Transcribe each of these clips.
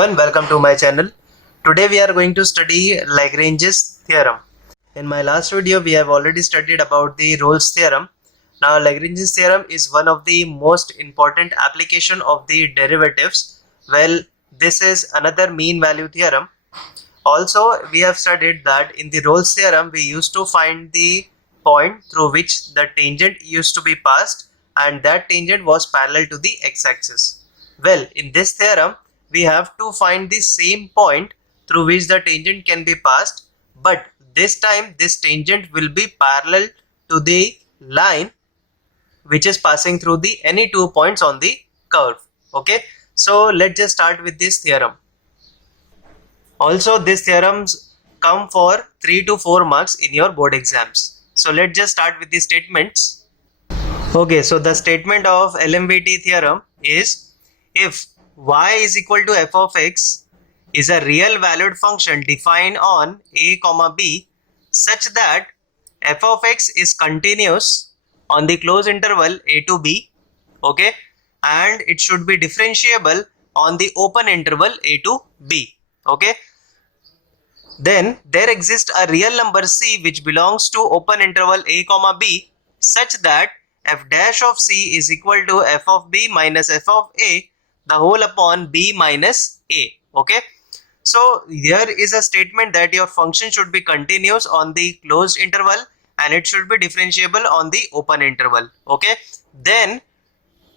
everyone, welcome to my channel. Today we are going to study Lagrange's theorem. In my last video we have already studied about the Rolle's theorem. Now Lagrange's theorem is one of the most important application of the derivatives. Well, this is another mean value theorem. Also we have studied that in the Rolle's theorem we used to find the point through which the tangent used to be passed, and that tangent was parallel to the x-axis. Well, in this theorem we have to find the same point through which the tangent can be passed, but this time this tangent will be parallel to the line which is passing through the any 2 points on the curve. Okay, so let's just start with this theorem. Also, these theorems come for 3 to 4 marks in your board exams. So let's just start with the statements. Okay, so the statement of LMVT theorem is, if y is equal to f of x is a real valued function defined on a comma b such that f of x is continuous on the closed interval a to b, okay, and it should be differentiable on the open interval a to b, okay, then there exists a real number c which belongs to open interval a comma b such that f dash of c is equal to f of b minus f of a the whole upon b minus a. Okay, so here is a statement that your function should be continuous on the closed interval and it should be differentiable on the open interval. Okay, then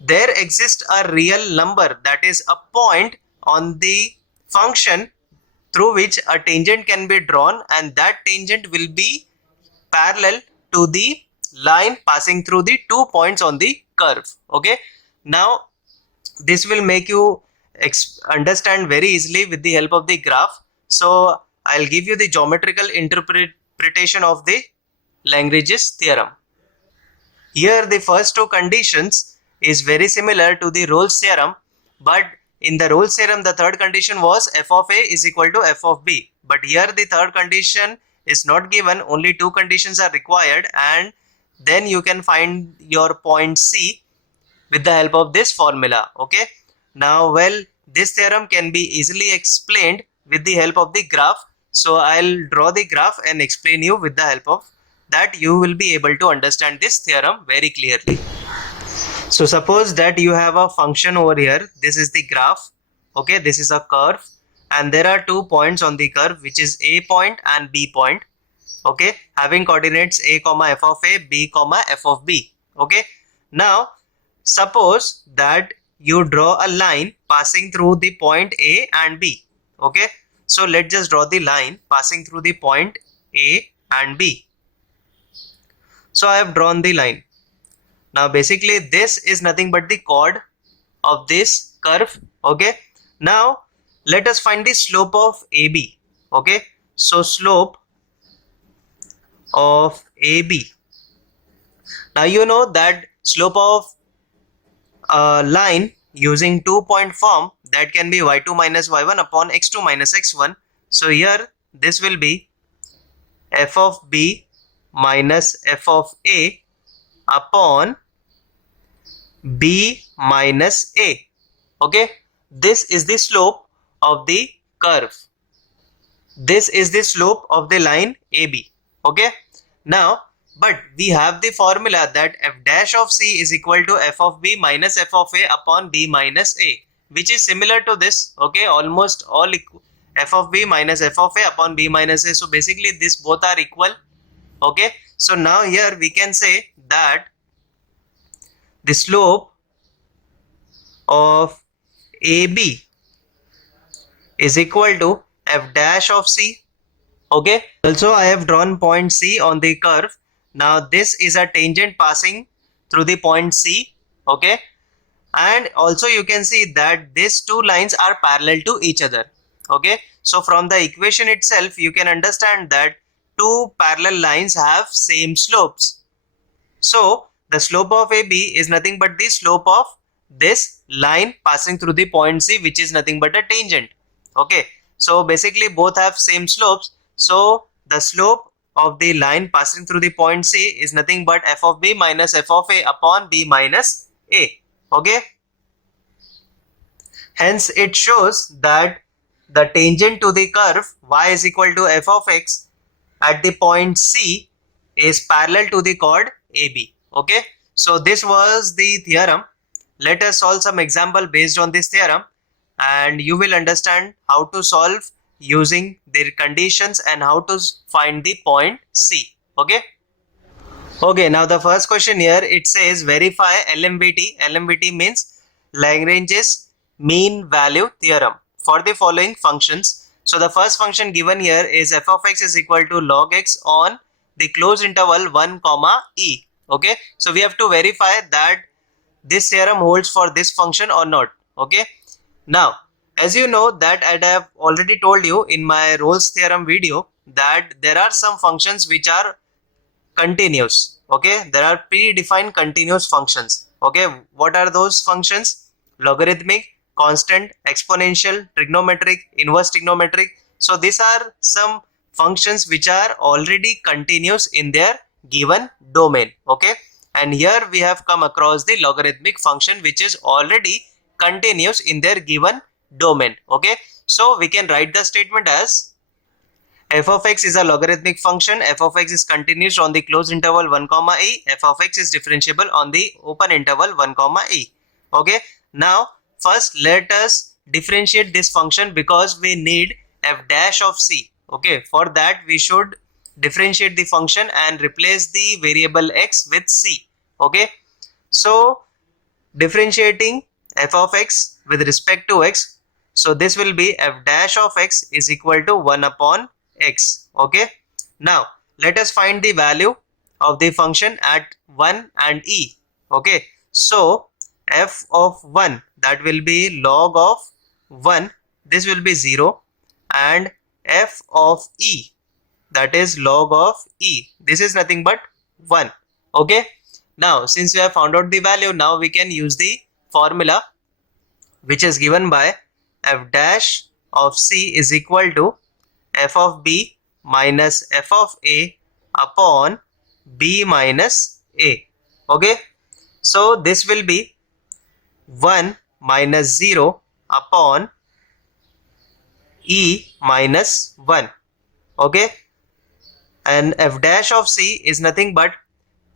there exists a real number, that is a point on the function through which a tangent can be drawn, and that tangent will be parallel to the line passing through the 2 points on the curve. Okay, now this will make you understand very easily with the help of the graph. So I'll give you the geometrical interpretation of the Lagrange's theorem. Here the first two conditions is very similar to the Rolle's theorem, but in the Rolle's theorem the third condition was f of a is equal to f of b, but here the third condition is not given, only two conditions are required, and then you can find your point c with the help of this formula. Okay, now well, this theorem can be easily explained with the help of the graph, so I'll draw the graph and explain you with the help of that. You will be able to understand this theorem very clearly. So suppose that you have a function over here, this is the graph, okay, this is a curve, and there are 2 points on the curve which is a point and b point, okay, having coordinates a comma f of a, b comma f of b. Okay, now suppose that you draw a line passing through the point a and b. Okay, so let's just draw the line passing through the point a and b. So I have drawn the line. Now basically this is nothing but the chord of this curve. Okay, now let us find the slope of AB. Okay, so slope of AB. Now you know that slope of a line using 2-point form, that can be y2 minus y1 upon x2 minus x1. So here this will be f of b minus f of a upon b minus a. Okay, this is the slope of the curve. This is the slope of the line AB. Okay, now but we have the formula that f dash of c is equal to f of b minus f of a upon b minus a, which is similar to this. Okay, almost all f of b minus f of a upon b minus a. So basically these both are equal. Okay, so now here we can say that the slope of AB is equal to f dash of c. Okay, also I have drawn point C on the curve. Now this is a tangent passing through the point C. Okay, and also you can see that these two lines are parallel to each other. Okay, so from the equation itself you can understand that two parallel lines have same slopes. So the slope of AB is nothing but the slope of this line passing through the point C, which is nothing but a tangent. Okay, so basically both have same slopes, so the slope of the line passing through the point C is nothing but f of b minus f of a upon b minus a. Okay, hence it shows that the tangent to the curve y is equal to f of x at the point C is parallel to the chord AB. Okay, so this was the theorem. Let us solve some example based on this theorem, and you will understand how to solve using their conditions and how to find the point C. Okay. Okay, now the first question here, it says verify LMVT. LMVT means Lagrange's mean value theorem for the following functions. So the first function given here is f of x is equal to log x on the closed interval 1 comma e. Okay, so we have to verify that this theorem holds for this function or not. Okay, now as you know that I have already told you in my Rolle's theorem video that there are some functions which are continuous. Okay, there are predefined continuous functions. Okay, what are those functions? Logarithmic, constant, exponential, trigonometric, inverse trigonometric. So these are some functions which are already continuous in their given domain. Okay, and here we have come across the logarithmic function which is already continuous in their given domain. Okay, so we can write the statement as f of x is a logarithmic function. F of x is continuous on the closed interval 1 comma e. F of x is differentiable on the open interval 1 comma e. Okay, now first let us differentiate this function because we need f dash of c. Okay, for that we should differentiate the function and replace the variable x with c. Okay, so differentiating f of x with respect to x, so this will be f dash of x is equal to 1 upon x. Okay, now let us find the value of the function at 1 and e. Okay, so f of 1, that will be log of 1, this will be 0, and f of e, that is log of e, this is nothing but 1. Okay, now since we have found out the value, now we can use the formula which is given by f dash of c is equal to f of b minus f of a upon b minus a. Okay, so this will be 1 minus 0 upon e minus 1. Okay, and f dash of c is nothing but,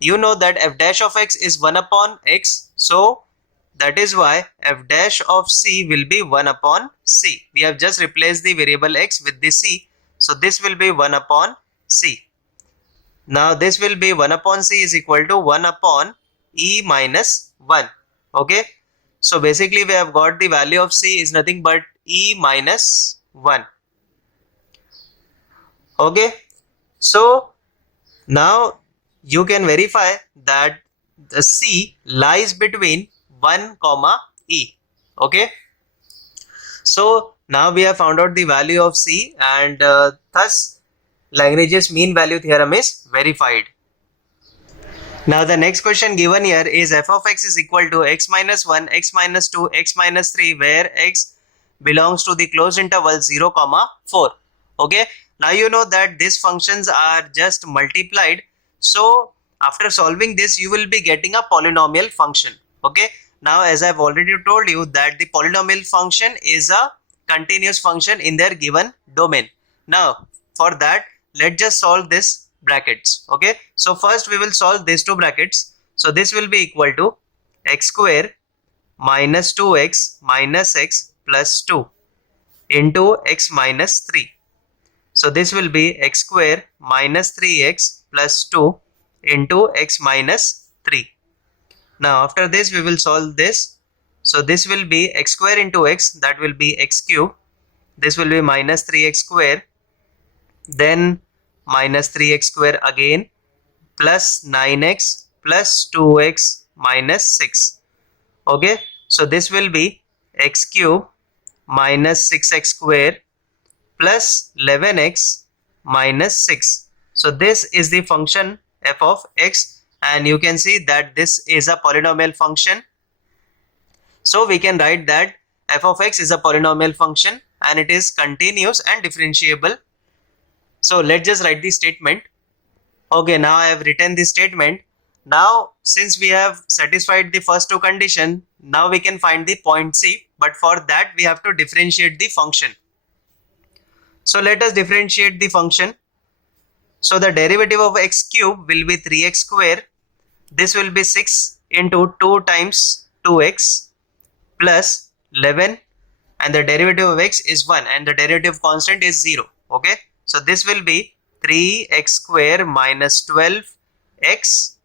you know that f dash of x is 1 upon x, so that is why f dash of c will be 1 upon c. We have just replaced the variable x with the c, so this will be 1 upon c. Now this will be 1 upon c is equal to 1 upon e minus 1. Okay, so basically we have got the value of c is nothing but e minus 1. Okay, so now you can verify that the c lies between 1 comma e. Okay, so now we have found out the value of c, and thus Lagrange's mean value theorem is verified. Now the next question given here is f of x is equal to x minus 1, x minus 2, x minus 3, where x belongs to the closed interval 0 comma 4. Okay, now you know that these functions are just multiplied, so after solving this you will be getting a polynomial function. Okay, now as I have already told you that the polynomial function is a continuous function in their given domain. Now for that, let's just solve this brackets. Okay, so first we will solve these two brackets. So this will be equal to x square minus 2x minus x plus 2 into x minus 3. So this will be x square minus 3x plus 2 into x minus 3. Now after this we will solve this. So this will be x square into x, that will be x cube. This will be minus 3x square, then minus 3x square again, plus 9x plus 2x minus 6. Okay, so this will be x cube minus 6x square plus 11x minus 6. So this is the function f of x, and you can see that this is a polynomial function. So we can write that f of x is a polynomial function and it is continuous and differentiable. So let's just write the statement. Okay, now I have written the statement. Now since we have satisfied the first two conditions, now we can find the point c, but for that we have to differentiate the function. So let us differentiate the function. So the derivative of x cube will be 3x square. This will be 6 into 2 times 2x plus 11, and the derivative of x is 1 and the derivative constant is 0. Okay, so this will be 3x square minus 12x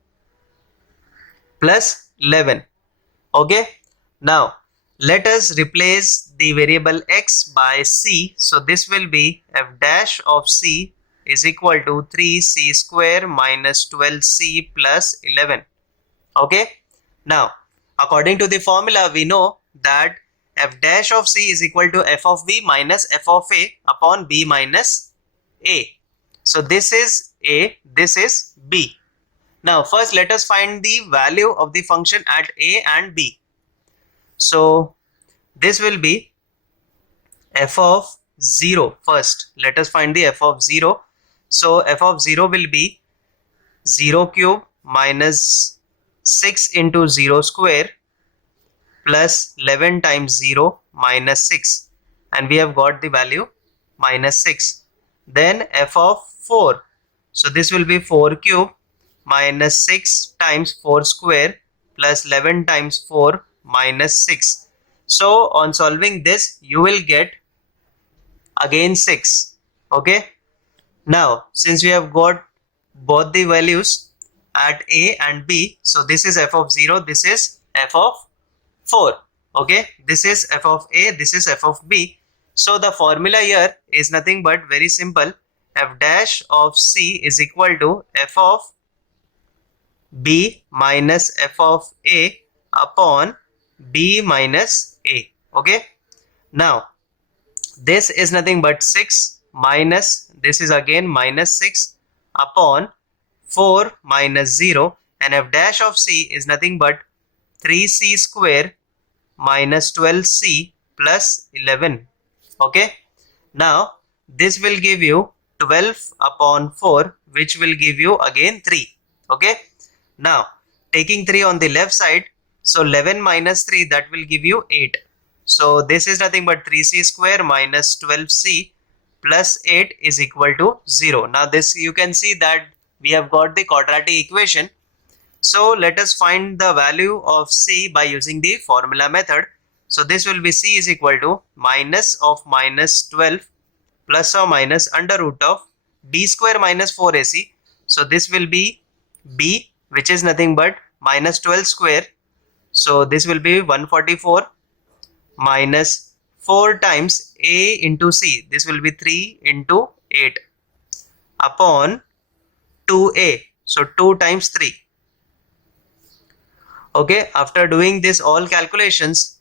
plus 11. Okay, now let us replace the variable x by c. So this will be f dash of c is equal to 3c square minus 12c plus 11. Okay, now according to the formula we know that f dash of c is equal to f of b minus f of a upon b minus a. So this is a, this is b. Now first let us find the value of the function at a and b. So this will be f of 0 first. Let us find the f of 0. So f of 0 will be 0 cube minus 6 into 0 square plus 11 times 0 minus 6, and we have got the value minus 6. Then f of 4. So this will be 4 cube minus 6 times 4 square plus 11 times 4 minus 6. So on solving this you will get again 6. Okay, now since we have got both the values at a and b, so this is f of 0, this is f of 4. Okay, this is f of a, this is f of b. So the formula here is nothing but very simple. F dash of c is equal to f of b minus f of a upon b minus a. Okay, now this is nothing but 6 minus, this is again minus 6 upon 4 minus 0, and f dash of c is nothing but 3c square minus 12c plus 11. Okay, now this will give you 12 upon 4, which will give you again 3. Okay, now taking 3 on the left side, so 11 minus 3, that will give you 8. So this is nothing but 3c square minus 12c plus 8 is equal to 0. Now this you can see that we have got the quadratic equation. So let us find the value of c by using the formula method. So this will be c is equal to minus of minus 12 plus or minus under root of b square minus 4ac. So this will be b, which is nothing but minus 12 square. So this will be 144 minus 4 times a into c. This will be 3 into 8 upon 2a. So 2 times 3. Okay, after doing this all calculations,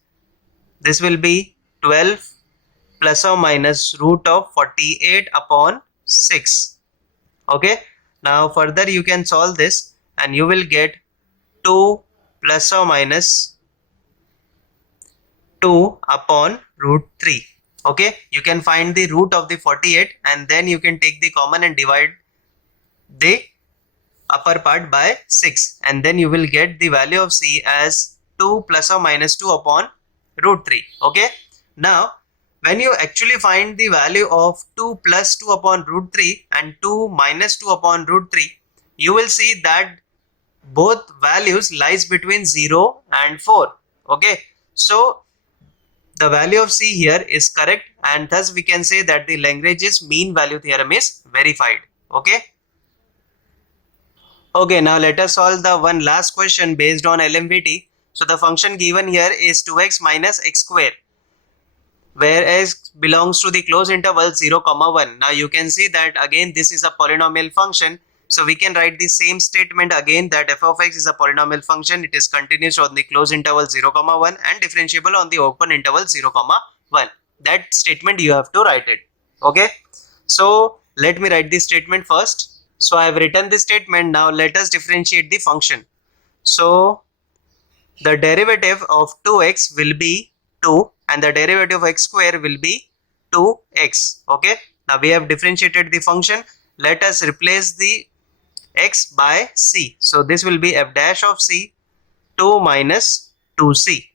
this will be 12 plus or minus root of 48 upon 6. Okay, now further you can solve this and you will get 2 plus or minus 2 upon root 3. Okay, you can find the root of the 48 and then you can take the common and divide the upper part by 6, and then you will get the value of c as 2 plus or minus 2 upon root 3. Okay, now when you actually find the value of 2 plus 2 upon root 3 and 2 minus 2 upon root 3, you will see that both values lies between 0 and 4. Okay, so the value of c here is correct, and thus we can say that the Lagrange's mean value theorem is verified. Okay. Okay, now let us solve the one last question based on LMVT. So the function given here is 2x minus x square, where x belongs to the closed interval 0, 1. Now you can see that again this is a polynomial function. So we can write the same statement again, that f of x is a polynomial function. It is continuous on the closed interval 0, 1 and differentiable on the open interval 0, 1. That statement you have to write it. Okay. So let me write this statement first. So I have written this statement. Now let us differentiate the function. So the derivative of 2x will be 2 and the derivative of x square will be 2x. Okay. Now we have differentiated the function. Let us replace the x by c. So this will be f dash of c 2 minus 2c.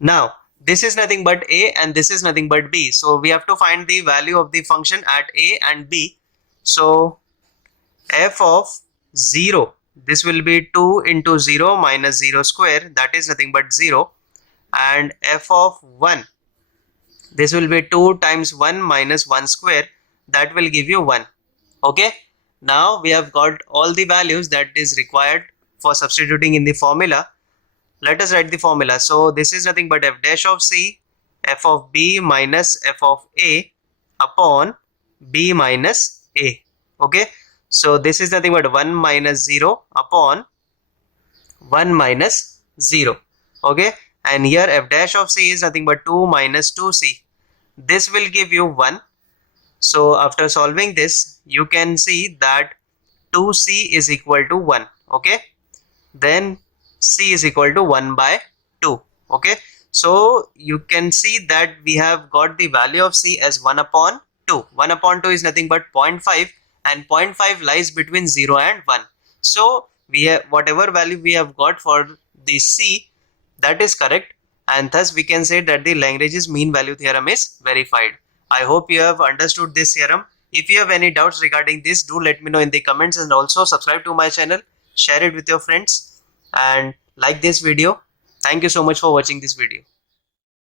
Now this is nothing but a and this is nothing but b. So we have to find the value of the function at a and b. So f of 0, this will be 2 into 0 minus 0 square, that is nothing but 0. And f of 1, this will be 2 times 1 minus 1 square, that will give you 1. Okay, now we have got all the values that is required for substituting in the formula. Let us write the formula. So this is nothing but f dash of c, f of b minus f of a upon b minus a. Okay, so this is nothing but 1 minus 0 upon 1 minus 0. Okay, and here f dash of c is nothing but 2 minus 2c. This will give you 1. So after solving this, you can see that 2c is equal to 1. Okay, then c is equal to 1 by 2. Okay, so you can see that we have got the value of c as 1 upon 2. 1 upon 2 is nothing but 0.5, and 0.5 lies between 0 and 1. So we have whatever value we have got for the c, that is correct, and thus we can say that the Lagrange's mean value theorem is verified. I hope you have understood this theorem. If you have any doubts regarding this, do let me know in the comments, and also subscribe to my channel, share it with your friends, and like this video. Thank you so much for watching this video.